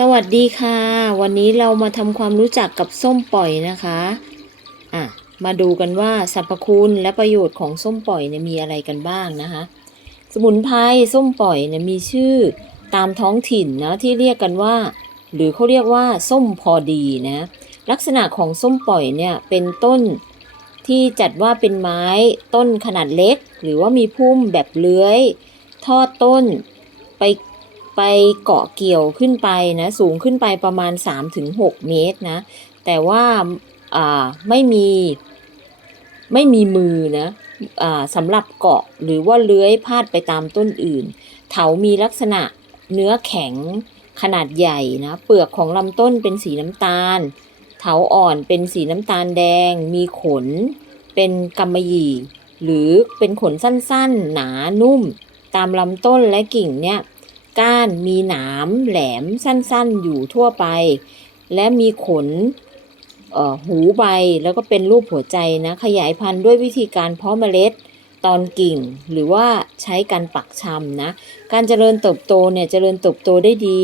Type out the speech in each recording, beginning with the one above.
สวัสดีค่ะ วันนี้เรามาทำความรู้จักกับส้มปล่อยนะคะอะมาดูกันว่าสรรพคุณและประโยชน์ของส้มปล่อยเนี่ยมีอะไรกันบ้างนะคะ สมุนไพรส้มปล่อยเนี่ยมีชื่อตามท้องถิ่นนะที่เรียกกันว่า หรือเขาเรียกว่าส้มพอดีนะลักษณะของส้มปล่อยเนี่ยเป็นต้นที่จัดว่าเป็นไม้ต้นขนาดเล็ก หรือว่ามีพุ่มแบบเลื้อย ทอดต้นไป ไปเกาะเกี่ยวขึ้นไปนะสูงขึ้นไปประมาณ 3-6 เมตรนะแต่ว่าอ่าไม่มีไม่มีมือนะอ่าสำหรับเกาะหรือว่าเลื้อยพาดไปตามต้นอื่น เถามีลักษณะเนื้อแข็งขนาดใหญ่นะเปลือกของลำต้นเป็นสีน้ำตาล เถาอ่อนเป็นสีน้ำตาลแดง มีขน เป็นกำมะหยี่ หรือเป็นขนสั้นๆ หนานุ่ม ตามลำต้นและกิ่งเนี่ย ก้านมีหนามแหลมสั้นๆอยู่ทั่วไป และมีขนหูใบแล้วก็เป็นรูปหัวใจนะ ขยายพันธุ์ด้วยวิธีการเพาะเมล็ดตอนกิ่งหรือว่าใช้การปักชำนะ การเจริญเติบโตเนี่ยเจริญเติบโตได้ดี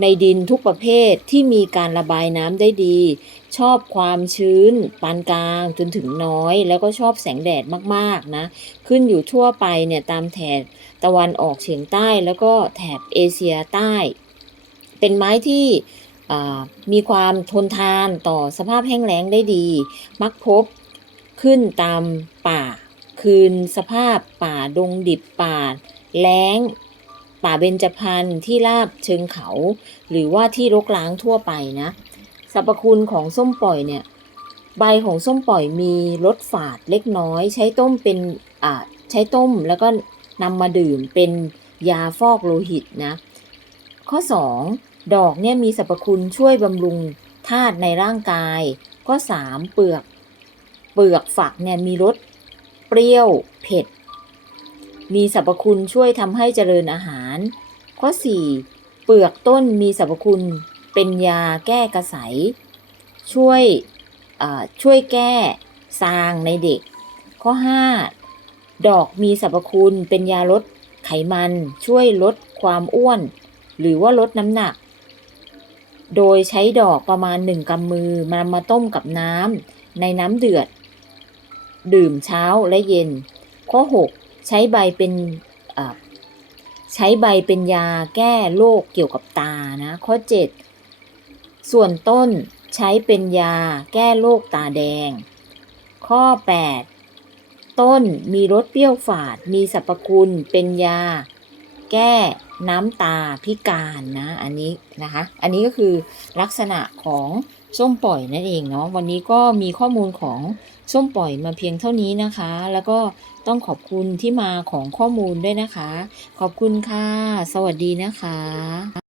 ในดินทุกประเภทที่มีการระบายน้ำได้ดี ชอบความชื้นปานกลางจนถึงน้อย แล้วก็ชอบแสงแดดมากๆนะ ขึ้นอยู่ทั่วไปเนี่ยตามแถบตะวันออกเฉียงใต้แล้วก็แถบเอเชียใต้ เป็นไม้ที่มีความทนทานต่อสภาพแห้งแล้งได้ดี มักพบขึ้นตามป่า คืนสภาพป่าดงดิบป่าแล้ง ป่าเบญจพรรณที่ราบเชิงเขา หรือว่าที่รกร้างทั่วไปนะ สรรพคุณของส้มปล่อยเนี่ย ใบของส้มปล่อยมีรสฝาดเล็กน้อย ใช้ต้มเป็นอ่าใช้ต้มแล้วก็นำมาดื่มเป็นยาฟอกโลหิตนะ ข้อ 2 ดอกเนี่ยมีสรรพคุณช่วยบำรุงธาตุในร่างกาย ข้อ 3 เปลือกเปลือกฝักเนี่ยมีรสเปรี้ยวเผ็ด มีสรรพคุณช่วยทำให้เจริญอาหาร ข้อ 4 เปลือกต้นมีสรรพคุณ เป็นยาแก้กระสายช่วยช่วยแก้ซางในเด็ก ข้อ 5 ดอกมีสรรพคุณเป็นยาลดไขมัน ช่วยลดความอ้วน หรือว่าลดน้ำหนัก โดยใช้ดอกประมาณ 1กำมือมามาต้มกับน้ำในน้ำเดือด ดื่มเช้าและเย็น ข้อ 6 ใช้ใบเป็นใช้ใบเป็นยาแก้โรคเกี่ยวกับตานะ ข้อ 7 ส่วนต้นใช้เป็นยาแก้โรคตาแดง ข้อ 8 ต้นมีรสเปรี้ยวฝาด มีสรรพคุณเป็นยา แก้น้ำตาพิการนะอันนี้นะคะ อันนี้ก็คือลักษณะของส้มปล่อยนั่นเองเนาะวันนี้ก็มีข้อมูลของส้มปล่อยมาเพียงเท่านี้นะคะ แล้วก็ต้องขอบคุณที่มาของข้อมูลด้วยนะคะ ขอบคุณค่ะ สวัสดีนะคะ